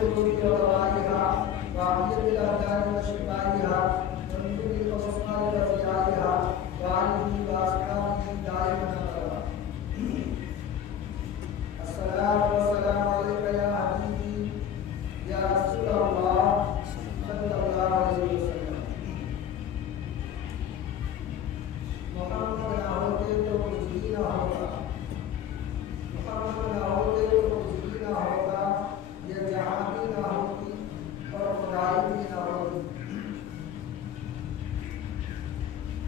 القلوب ودوائها وعافية الأبدان وشفائها ونور الأبصار وضيائها وآله وأصحابه دائما أبدا. الصلاة والسلام عليك يا حبيبي یا رسول اللہ صلی اللہ علیہ وسلم. محمد نہ ہوتے تو کچھ بھی نہ ہوگا، محمد نہ ہوتے تو کچھ بھی نہ ہوگا، یہ جہاں بھی نہ ہوتی اور خدائی بھی نہ ہوتی.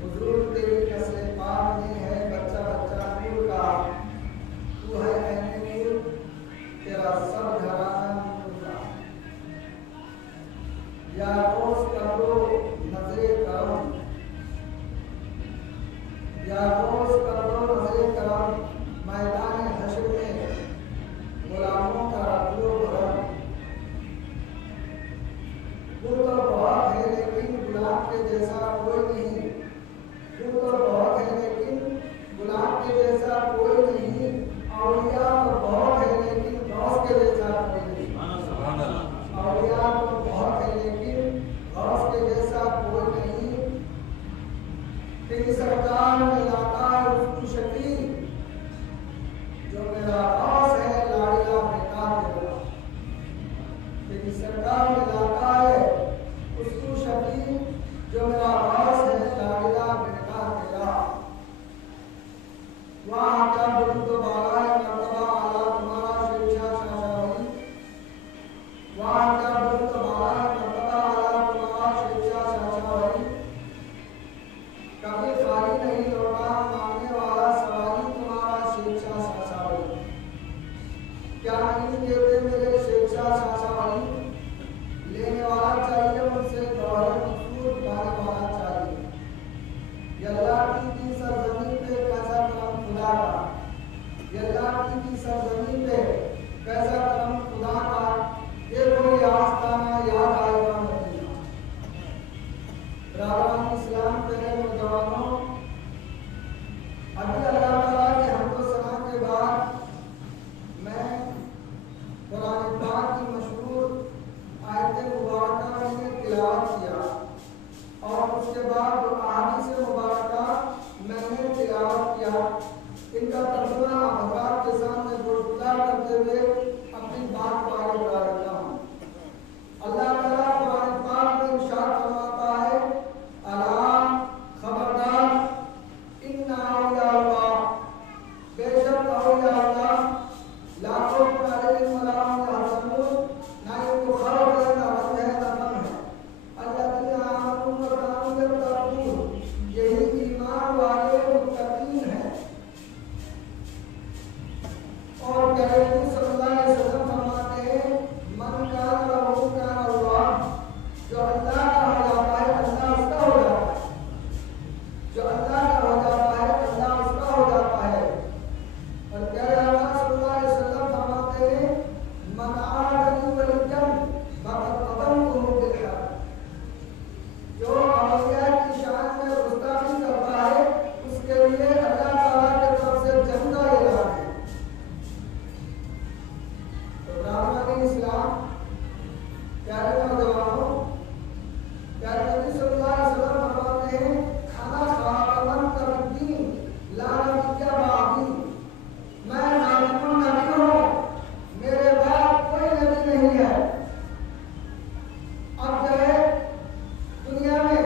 حضور تیری نسل پاک میں ہے بچہ بچہ نور کا، تو ہے عین نور، تیرا سب گھرانہ نور کا. یا روز کر دو نظر کرم، یا روز کر دو نظر کرم، میدان حشر میں غلاموں کا رکھ لو بھرم. تو بہت ہے لیکن غلام کے جیسا کوئی نہیں، تو بہت ہے لیکن غلام کے جیسا کوئی نہیں. اولیاء تو بہت ہے لیکن غوث کے جیسا کوئی نہیں. اولیاء تو بہت ہے لیکن غوث کے جیسا کوئی نہیں. تیری سرکار میں لاتا ہے اس کو شفیع، جو میرا غوث ہے لاڑیا بیٹا تیرا. تیری سرکار میں لاتا ہے اس کو شفیع، جو میرا غوث ہے لاڑیا بیٹا تیرا. وہاں کا بلند و بالا ہے مرتبہ اعلیٰ تمہارا شہنشاہ شاہجہاں. وہاں کا بلند و بالا ہے مرتبہ اعلیٰ تمہارا شہنشاہ شاہجہاں. کبھی خالی نہیں لوٹا مانگنے والا سواری تمہارا شہنشاہ شاہجہاں. کیا نہیں کہتے میرے شہنشاہ شاہجہاں، لینے والا چاہیے مجھ سے گوہر مقصود پانے والا چاہیے. یہ اللہ کی سرزمین پہ کیسا کرم خدا کا، یہ اللہ کی سرزمین پہ کیسا کرم خدا کا. یہ کوئی آستانہ یاد آئے گا مدینہ. راہبان اسلام پہلے نوجوانوں، ابھی اللہ تعالیٰ کے حمد و ثنا کے بعد میں قرآن پاک کی مشہور آیت مبارکہ میں نے تلاوت کیا، اور اس کے بعد احادیث مبارکہ میں نے تلاوت کیا. ان کا ترجمہ حضرات کے سامنے گفتگو کرتے ہوئے اپنی بات کو آگے بڑھا رہتا ہوں. اللہ تعالیٰ قرآن پاک میں ارشاد فرماتا ہے، الا خبردار، ان اولیاء اللہ، بے شک اولیاء اللہ، لا خوف علیہم ولا هم يحزنون، نہ ان کو خوف ہے نہ غم ہے نہ غم ہے. الذین آمنوا وکانوا یتقون، یہی ایمان والے متقین ہیں. اور پیارے نبی صلی اللہ علیہ وسلم فرماتے ہیں، من کان لہ کان اللہ، جو اللہ کا ہو جاتا ہے اللہ اس کا ہو جاتا ہے. جو اللہ کا ہو جاتا ہے اللہ اس کا ہو جاتا ہے. اور پیارے آقا صلی اللہ علیہ وسلم فرماتے ہیں، من عاد لی ولیا فقد قتلته بالحق. جو اولیاء کی شان میں گستاخی کرتا ہے اس کے لیے اللہ تعالیٰ کی طرف سے جنگ کا اعلان ہے. تو راہبان اسلام، پیارے نوجوانوں، پیارے نبی صلی اللہ علیہ وسلم فرماتے ہیں، انا خاتم النبیین لا نبی بعدی، میں خاتم النبی ہوں، میرے بعد کوئی نبی نہیں ہے. اب جو ہے دنیا میں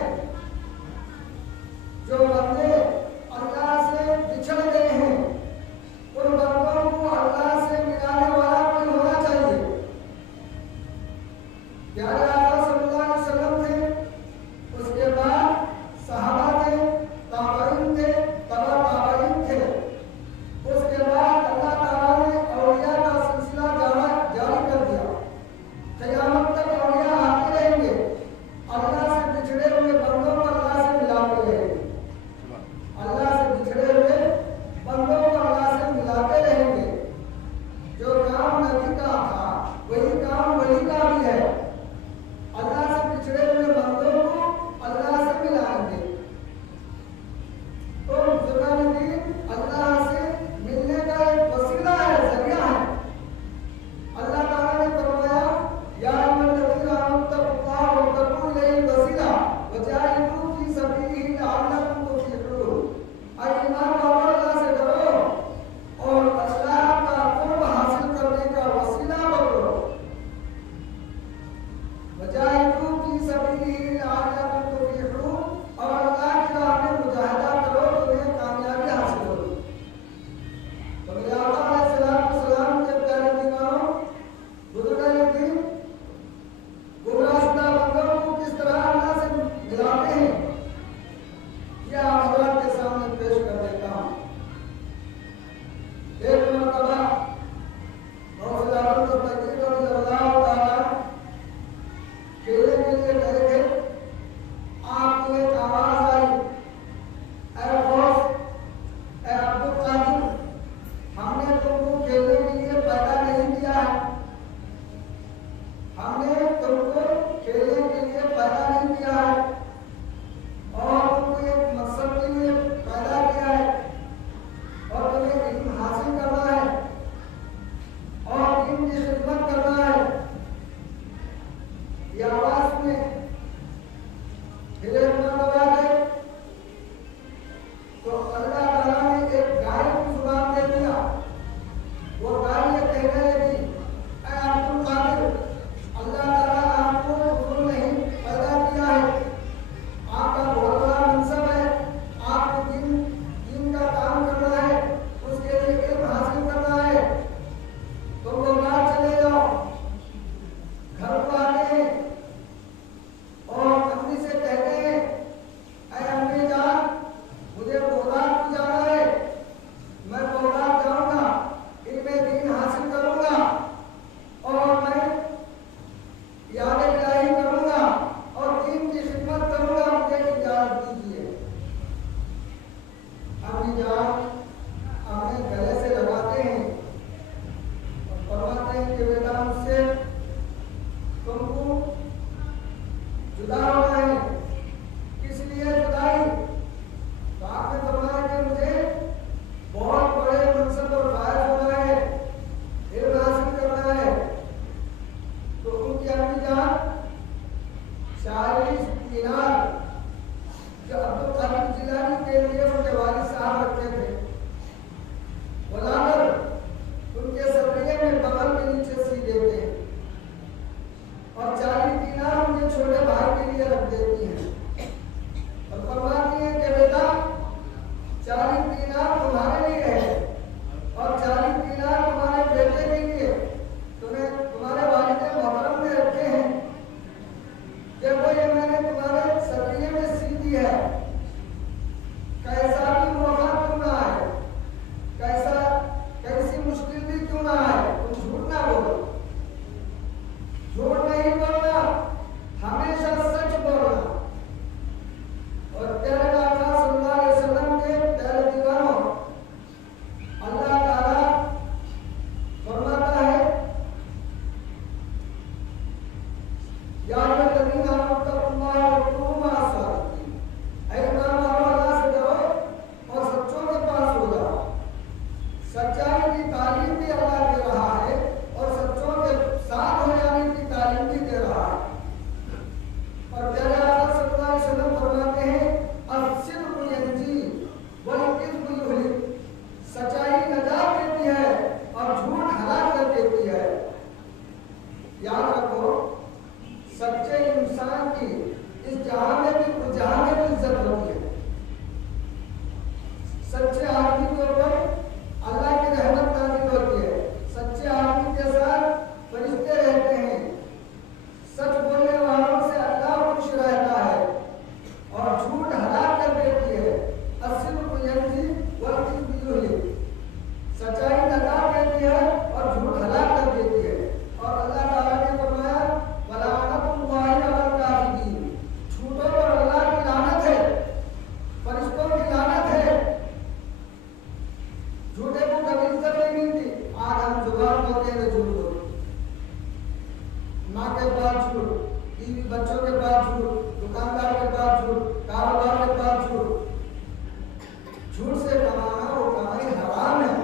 جو بندے اللہ سے بچھڑ گئے ہیں، ان بندوں کو اللہ سے ملانے والا کوئی ہونا چاہیے. پیارے آقا صلی اللہ علیہ وسلم تھے، اس کے بعد صحابہ تھے، تابعین تھے، تبع تابعین تھے. اس کے بعد اللہ تعالیٰ نے اولیاء کا سلسلہ جاری کر دیا. قیامت تک اولیاء آتے رہیں گے، اللہ سے بچھڑے ہوئے بندوں کو اللہ سے ملاتے رہیں گے. اللہ سے بچھڑے ہوئے بندوں کو اللہ سے ملاتے رہیں گے. جو کام نبی کا تھا وہی کام ولی کا بھی ہے. وجاہدوا فی سبیلہ لعلکم تفلحون، اور اللہ کی راہ میں مجاہدہ کرو تمہیں کامیابی حاصل ہوگی۔ تو میرے آقا علیہ السلام کے پیارے دیوانوں، بزرگان دین گمراہ شدہ بندوں کو کس طرح اللہ سے ملاتے ہیں، یہ آپ حضرات کے سامنے پیش کر دیتا ہوں۔ ایک مرتبہ غوث اعظم تو تقریر رضی اللہ تعالیٰ کھیلنے کے لیے گئے تھے، آپ کو ایک آواز آئی، اے غوث، اے عبدالقادر، ہم نے تم کو کھیلنے کے لیے پیدا نہیں کیا ہے، ہم نے تم کو کھیلنے کے لیے پیدا نہیں کیا ہے، اور تم کو ایک مقصد کے لیے پیدا کیا ہے، اور تمہیں علم حاصل کرنا ہے اور دین کی خدمت کرنا ہے۔ یہ آواز میں ہلے مرتبہ گئے تو اللہ تعالیٰ نے ایک گائے کو زبان دے دیا، وہ گائے یہ کہنے لگی، اے عبدالقادر، اللہ تعالیٰ آپ کو بزرگ نہیں پیدا کیا ہے، آپ کا بہت بڑا منصب ہے، آپ کو دین کا کام کرنا ہے، اس کے لیے علم حاصل کرنا ہے، تو وہ باہر چلے جاؤ۔ گھر کو آتے ہیں اور امی سے کہتے ہیں، اے امی جان، مجھے بغداد کو جانا ہے، میں بغداد جاؤں گا، علم دین حاصل کروں گا اور میں یاد الہی کروں گا اور دین کی خدمت کروں گا، مجھے اجازت دیجیے۔ امی جان ہمیں گلے سے لگاتے ہیں اور فرماتے ہیں کہ بیٹا مجھ سے تم کو جدا ہونا ہے، کس لیے جدائی؟ تو آپ نے فرمایا کہ مجھے بہت بڑے منصب پر فائز ہونا ہے، علم حاصل کرنا ہے۔ تو ان کی امی جان 40 دینار جو عبدالقادر جیلانی کے لیے ان کے والد صاحب رکھتے تھے، وہ لا کر ان کے صدقے میں بغل کے نیچے سی دیتے ہیں اور 40 دینار ان کے چھوٹے بھائی کے لیے رکھ دیتی ہیں اور فرماتی ہیں کہ بیٹا 40 دینار تمہارے لیے ہے اور 40 دینار تمہارے بیٹے کے لیے، تمہارے والد محترم نے رکھے ہیں، دیکھو یہ میں نے تمہارے صدقے میں سی دی ہے، کیسا بھی موقع کیوں نہ آئے، کیسی مشکل بھی کیوں نہ آئے، تم جھوٹ نہ بولو، جھوٹ نہیں بولنا، ہمیشہ سچ بولنا۔ اور پیارے آقا صلی اللہ علیہ وسلم کے پیارے دیوانوں، اللہ تعالیٰ فرماتا ہے، یا ایھا الذین آمنوا اتقوا اللہ وکونوا مع الصادقین، اے ایمان والو اللہ سے ڈرو اور سچوں کے پاس ہو جاؤ۔ سچائی کی تعلیم بھی اللہ دے رہا ہے اور سچوں کے ساتھ ہو جانے کی تعلیم بھی دے رہا ہے۔ اور پیارے آقا صلی اللہ علیہ وسلم فرماتے ہیں، الصدق ینجی والکذب یہلک، سچائی نجات دیتی ہے اور جھوٹ ہلاک کر دیتی ہے۔ یاد رکھو، سچے انسان کی اس جہان میں بھی اس جہان میں بھی عزت ہوتی ہے۔ سچے آدمی کے اوپر اللہ کی رحمت نازل ہوتی ہے، سچے آدمی کے ساتھ فرشتے رہتے ہیں، سچ بولنے والوں سے اللہ خوش رہتا ہے اور جھوٹ ہلاک کر دیتی ہے۔ الصدق ینجی والکذب یہلک، سچائی نجات دیتی ہے اور جھوٹ ہلاک کر دیتی ہے۔ اور اللہ تعالیٰ نے فرمایا، وَلَعْنَةُ اللَّهِ عَلَى الْكَاذِبِينَ، جھوٹوں پر اللہ کی لعنت ہے، فرشتوں کی لعنت ہے، جھوٹے کو کبھی عزت نہیں ملتی۔ آج ہم زبان ہوتے ہیں جھوٹ بولتے، ماں کے پاس جھوٹ، بیوی بچوں کے پاس جھوٹ، دکاندار کے پاس جھوٹ، کاروبار کے پاس جھوٹ۔ جھوٹ سے کمانا وہ کمائی حرام ہے۔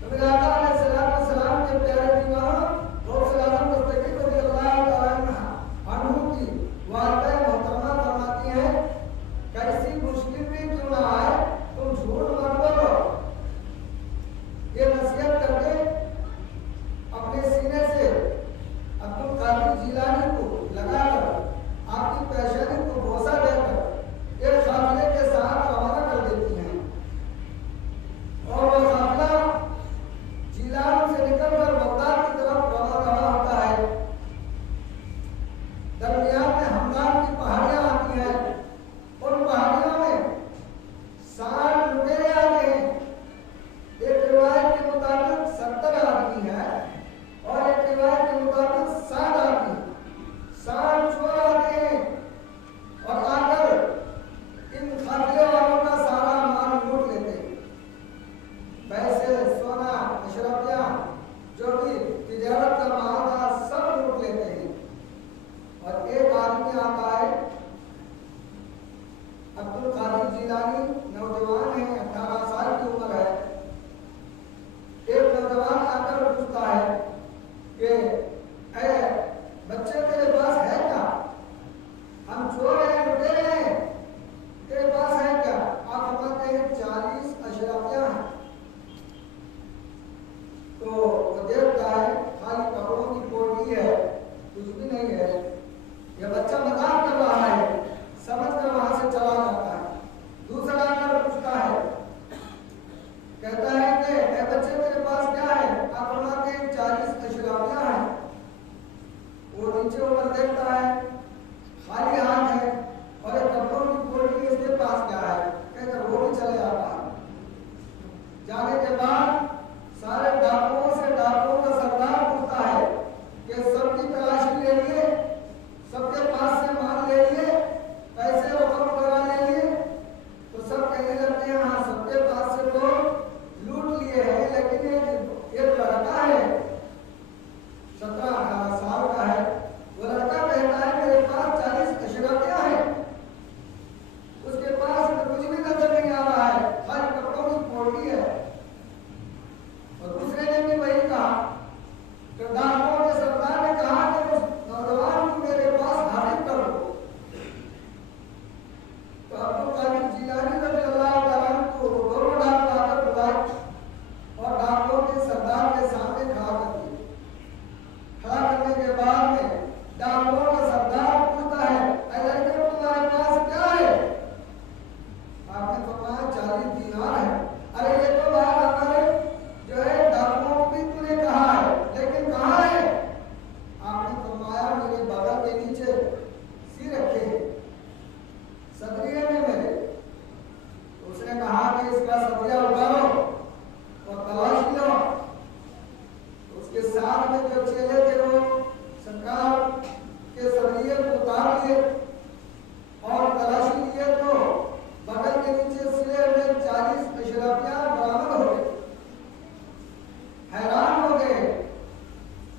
تو میرے آقا علیہ السلام کے پیارے دیوانوں، غوث اعظم دستگیر رضی اللہ تعالیٰ عنہ کی والدہ محترمہ فرماتی ہیں، کیسی مشکل بھی کیوں نہ آئے تم جھوٹ مت بولو۔ یہ نصیحت کر کے اپنے سینے سے عبدالقادر بعد میں ڈاکوؤں کا سردار پوچھتا ہے اے لڑکے تمہارے پاس کیا ہے؟ آپ نے فرمایا 40 دینار ہے۔ ارے یہ تو بات ہمارے جو ہے ڈاکوؤں کو بھی تو نے کہا ہے، لیکن کہاں ہے؟ آپ نے فرمایا میرے بغل کے نیچے سی رکھے ہیں، صدریے میں میرے۔ اس نے کہا کہ اس کا صدریہ اتارو اور تلاش لو۔ اس کے ساتھ میں جو چیلے تھے وہ سرکار کے صدریے کو اتار لیے اور تلاشی لیے تو بغل کے نیچے سلے ہوئے 40 اشرافیاں برآمد ہو گئے۔ حیران ہو گئے،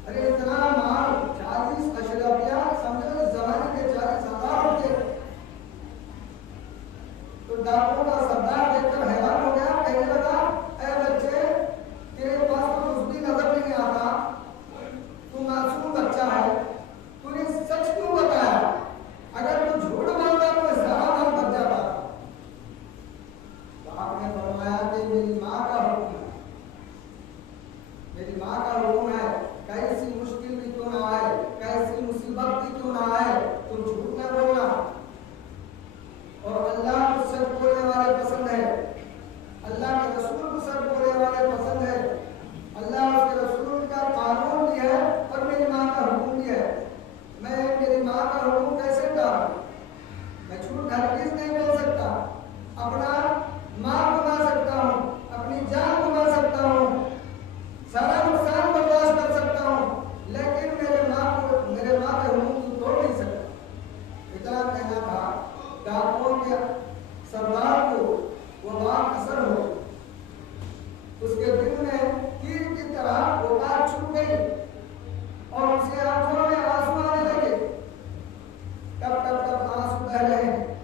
ارے اتنا مال 40 اشرافیاں، سمجھو اس زمانے کے 40,000 ہوتے۔ تو ڈاکوؤں کا سردار دیکھ کر حیران ہو گیا، کہنے لگا اے بچے تیرے پاس تو کچھ بھی نظر نہیں آتا، تو معصوم بچہ ہے، تو نے سچ کیوں بتایا؟ اگر تو جھوٹ بولتا تو سارا مال بچ جاتا۔ تو آپ نے فرمایا کہ میری ماں کا حکم ہے، میری ماں کا حکم ہے، کیسی مشکل بھی کیوں نہ آئے، کیسی مصیبت بھی کیوں نہ آئے، تو جھوٹ نہ بولنا۔ اور اللہ کو سچ بولنے والے پسند ہے، اللہ کے رسول کو سچ بولنے والے پسند ہے، اللہ اس کے رسول کا قانون بھی ہے اور میری ماں کا حکم بھی ہے۔ میں میری ماں کا حکم کیسے ٹالوں؟ میں جھوٹ ہرگز نہیں بول سکتا، اپنا ماں گما سکتا ہوں، اپنی جان گما سکتا ہوں، سارا نقصان برداشت کر سکتا ہوں، لیکن میرے ماں کے حکم کو توڑ نہیں سکتا۔ اتنا کہنا تھا، ڈاکوؤں کے سردار کو وہ بات اثر ہو گئی۔ اس کے دل میں تیر کی طرح وہ بات چھپ گئی اور اس کے آنکھوں میں آنسو آنے لگے، ٹپ ٹپ ٹپ آنسو بہ رہے ہیں۔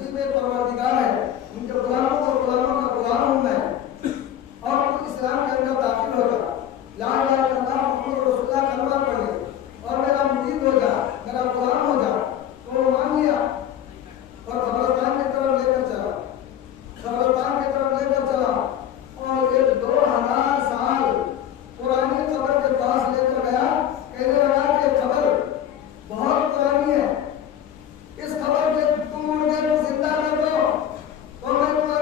حبیب پروردگار ہے، ان کے غلاموں اور غلاموں کا غلام ہوں میں، اور تو اسلام کے اندر داخل ہو جا، لا الہ الا اللہ محمد رسول اللہ کلمہ پڑھ لے اور میرا مرید ہو جا، میرا غلام ہو جا۔ تو وہ مان لیا اور قبرستان کی طرف لے کر چلا، قبرستان کی طرف لے کر چلا اور ایک 2000 سال پرانی قبر کے پاس لے کر گیا، کہنے لگا کہ قبر بہت پرانی ہے، اس قبر کے تم مردے کو زندہ کر دو تو میں تمہارا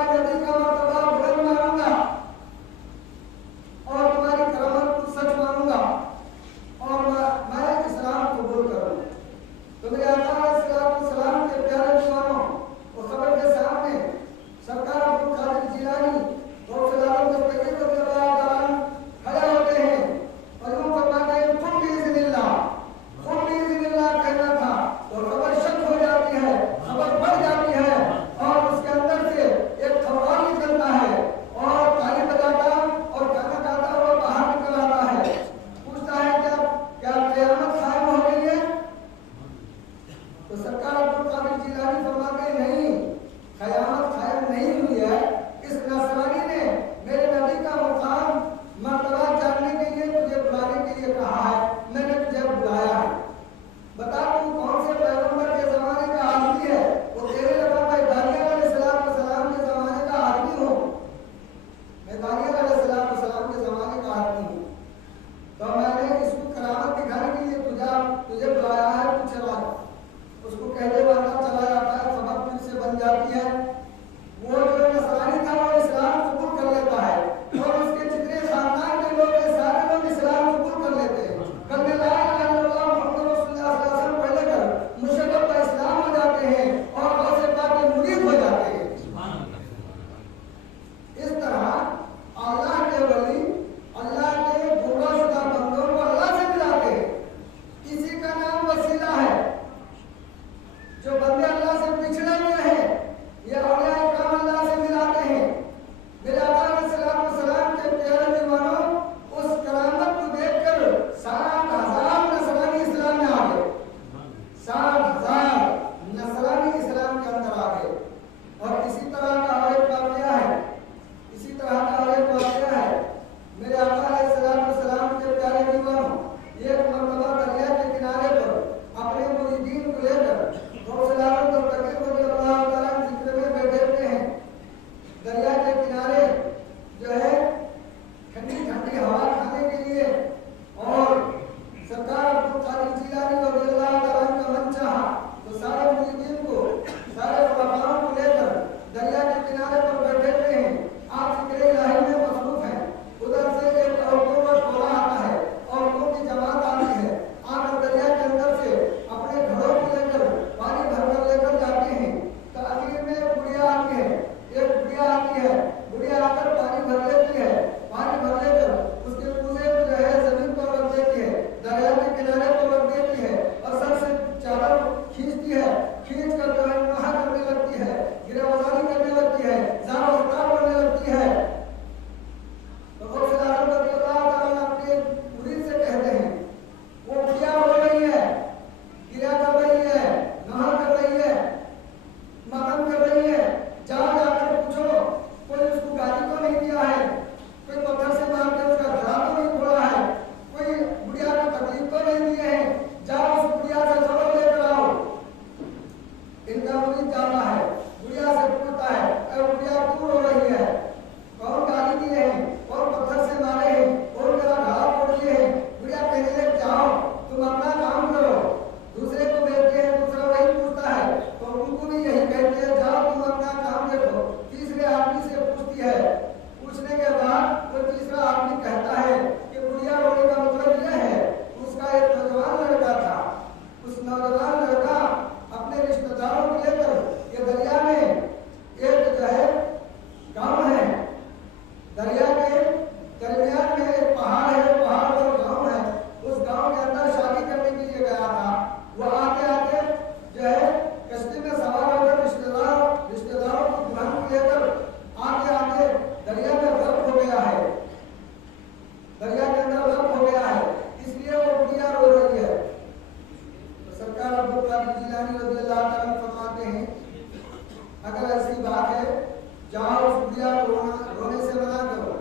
اگر ایسی بات ہے جاؤ اس بڑھیا کو رونے سے منع کرو،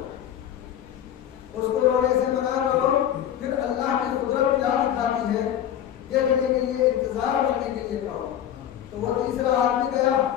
اس کو رونے سے منع کرو، پھر اللہ کی قدرت کیا دکھاتی ہے دیکھنے کے لیے، انتظار کرنے کے لیے کہو۔ تو وہ تیسرا آدمی گیا،